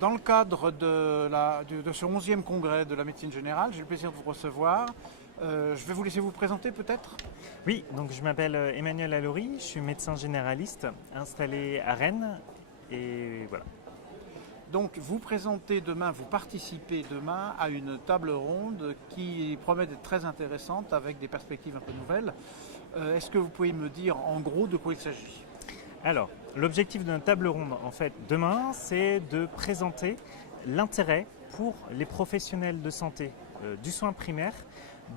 Dans le cadre de ce 11e congrès de la médecine générale, j'ai le plaisir de vous recevoir. Je vais vous laisser vous présenter peut-être. Oui, donc je m'appelle Emmanuel Allori, je suis médecin généraliste installé à Rennes et voilà. Donc vous présentez demain, vous participez demain à une table ronde qui promet d'être très intéressante avec des perspectives un peu nouvelles. Est-ce que vous pouvez me dire en gros de quoi il s'agit ? Alors, l'objectif de notre table ronde en fait demain, c'est de présenter l'intérêt pour les professionnels de santé du soin primaire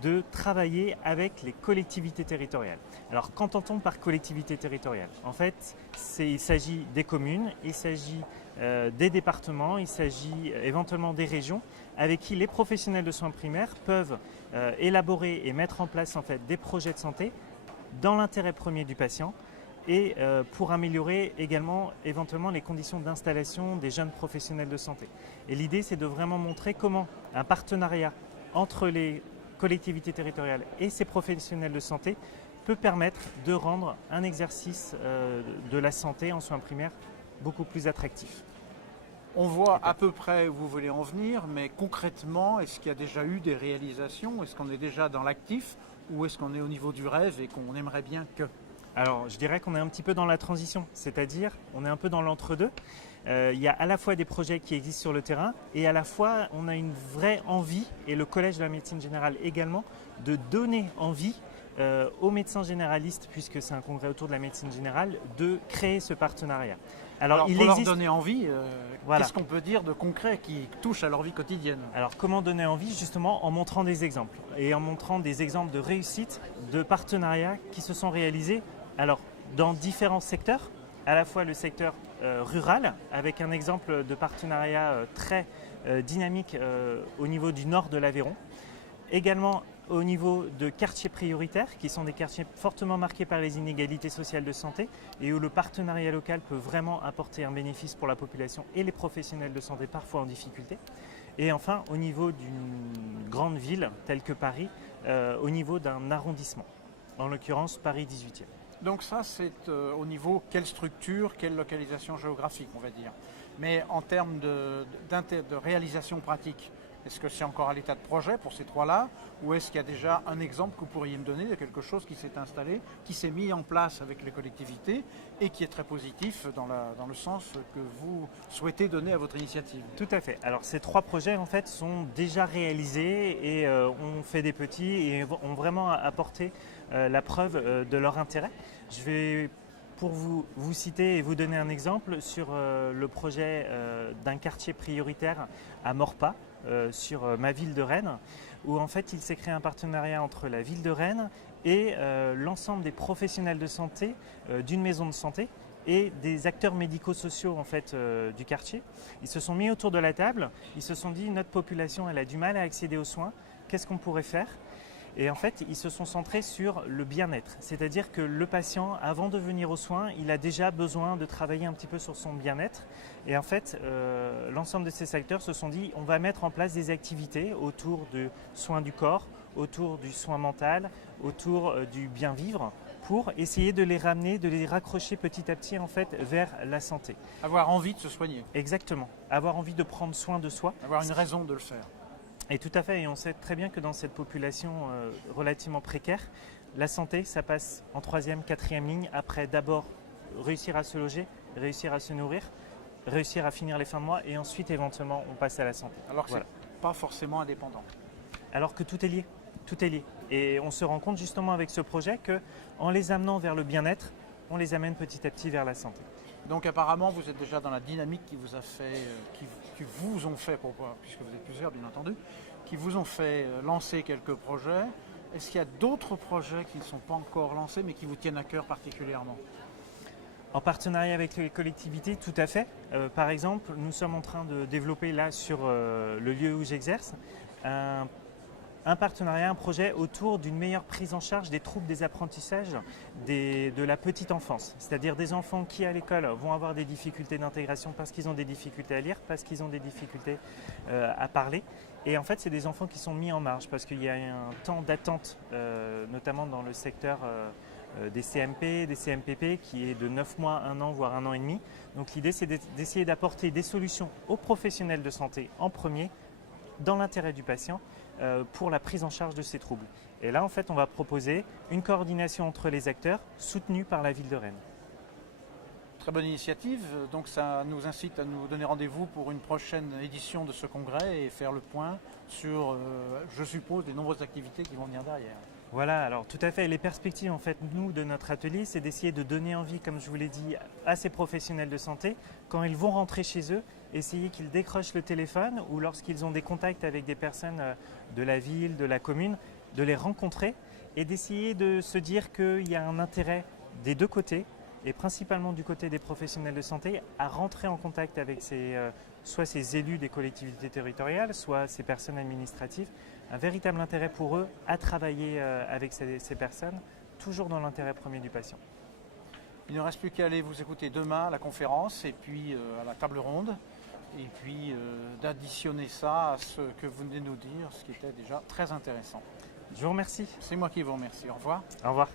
de travailler avec les collectivités territoriales. Alors, qu'entend-on par collectivité territoriale ? En fait, il s'agit des communes, il s'agit des départements, il s'agit éventuellement des régions avec qui les professionnels de soins primaires peuvent élaborer et mettre en place en fait des projets de santé dans l'intérêt premier du patient et pour améliorer également éventuellement les conditions d'installation des jeunes professionnels de santé. Et l'idée, c'est de vraiment montrer comment un partenariat entre les collectivités territoriales et ces professionnels de santé peut permettre de rendre un exercice de la santé en soins primaires beaucoup plus attractif. On voit à peu près où vous voulez en venir, mais concrètement, est-ce qu'il y a déjà eu des réalisations ? Est-ce qu'on est déjà dans l'actif ou est-ce qu'on est au niveau du rêve et qu'on aimerait bien que ? Alors, je dirais qu'on est un petit peu dans la transition, c'est-à-dire on est un peu dans l'entre-deux. Il y a à la fois des projets qui existent sur le terrain et à la fois on a une vraie envie, et le Collège de la médecine générale également, de donner envie aux médecins généralistes, puisque c'est un congrès autour de la médecine générale, de créer ce partenariat. Alors pour leur donner envie, voilà. Qu'est-ce qu'on peut dire de concret qui touche à leur vie quotidienne ? Alors comment donner envie ? Justement en montrant des exemples et en montrant des exemples de réussite, de partenariats qui se sont réalisés dans différents secteurs, à la fois le secteur rural, avec un exemple de partenariat très dynamique au niveau du nord de l'Aveyron, également au niveau de quartiers prioritaires, qui sont des quartiers fortement marqués par les inégalités sociales de santé et où le partenariat local peut vraiment apporter un bénéfice pour la population et les professionnels de santé parfois en difficulté. Et enfin, au niveau d'une grande ville telle que Paris, au niveau d'un arrondissement, en l'occurrence Paris 18e. Donc ça, c'est au niveau quelle structure, quelle localisation géographique, on va dire. Mais en termes de réalisation pratique, est-ce que c'est encore à l'état de projet pour ces trois-là, ou est-ce qu'il y a déjà un exemple que vous pourriez me donner de quelque chose qui s'est installé, qui s'est mis en place avec les collectivités et qui est très positif dans le sens que vous souhaitez donner à votre initiative ? Tout à fait. Alors ces trois projets en fait sont déjà réalisés et ont fait des petits et ont vraiment apporté la preuve de leur intérêt. Je vais pour vous citer et vous donner un exemple sur le projet d'un quartier prioritaire à Morpas, sur ma ville de Rennes, où en fait il s'est créé un partenariat entre la ville de Rennes et l'ensemble des professionnels de santé d'une maison de santé et des acteurs médico-sociaux en fait, du quartier. Ils se sont mis autour de la table, ils se sont dit notre population elle a du mal à accéder aux soins, qu'est-ce qu'on pourrait faire ? Et en fait, ils se sont centrés sur le bien-être. C'est-à-dire que le patient, avant de venir aux soins, il a déjà besoin de travailler un petit peu sur son bien-être. Et en fait, l'ensemble de ces acteurs se sont dit, on va mettre en place des activités autour du soin du corps, autour du soin mental, autour du bien-vivre, pour essayer de les ramener, de les raccrocher petit à petit en fait vers la santé. Avoir envie de se soigner. Exactement. Avoir envie de prendre soin de soi. Avoir une raison de le faire. Et tout à fait, et on sait très bien que dans cette population relativement précaire, la santé, ça passe en 3e, 4e ligne, après d'abord réussir à se loger, réussir à se nourrir, réussir à finir les fins de mois, et ensuite éventuellement on passe à la santé. Alors que c'est pas forcément indépendant. Alors que tout est lié, tout est lié. Et on se rend compte justement avec ce projet qu'en les amenant vers le bien-être, on les amène petit à petit vers la santé. Donc apparemment, vous êtes déjà dans la dynamique qui vous a fait, qui vous ont fait, puisque vous êtes plusieurs bien entendu, qui vous ont fait lancer quelques projets. Est-ce qu'il y a d'autres projets qui ne sont pas encore lancés mais qui vous tiennent à cœur particulièrement ? En partenariat avec les collectivités, tout à fait. Par exemple, nous sommes en train de développer là sur le lieu où j'exerce un partenariat, un projet autour d'une meilleure prise en charge des troubles des apprentissages de la petite enfance. C'est-à-dire des enfants qui à l'école vont avoir des difficultés d'intégration parce qu'ils ont des difficultés à lire, parce qu'ils ont des difficultés à parler. Et en fait, c'est des enfants qui sont mis en marge parce qu'il y a un temps d'attente, notamment dans le secteur des CMP, des CMPP qui est de 9 mois, 1 an, voire 1 an et demi. Donc l'idée c'est d'essayer d'apporter des solutions aux professionnels de santé en premier, dans l'intérêt du patient, pour la prise en charge de ces troubles. Et là en fait on va proposer une coordination entre les acteurs soutenue par la ville de Rennes. Très bonne initiative, donc ça nous incite à nous donner rendez-vous pour une prochaine édition de ce congrès et faire le point sur, je suppose, les nombreuses activités qui vont venir derrière. Voilà, alors tout à fait. Les perspectives, en fait, nous, de notre atelier, c'est d'essayer de donner envie, comme je vous l'ai dit, à ces professionnels de santé, quand ils vont rentrer chez eux, essayer qu'ils décrochent le téléphone ou lorsqu'ils ont des contacts avec des personnes de la ville, de la commune, de les rencontrer et d'essayer de se dire qu'il y a un intérêt des deux côtés, et principalement du côté des professionnels de santé, à rentrer en contact avec soit ces élus des collectivités territoriales, soit ces personnes administratives, un véritable intérêt pour eux à travailler avec ces personnes, toujours dans l'intérêt premier du patient. Il ne reste plus qu'à aller vous écouter demain à la conférence et puis à la table ronde, et puis d'additionner ça à ce que vous venez de nous dire, ce qui était déjà très intéressant. Je vous remercie. C'est moi qui vous remercie. Au revoir. Au revoir.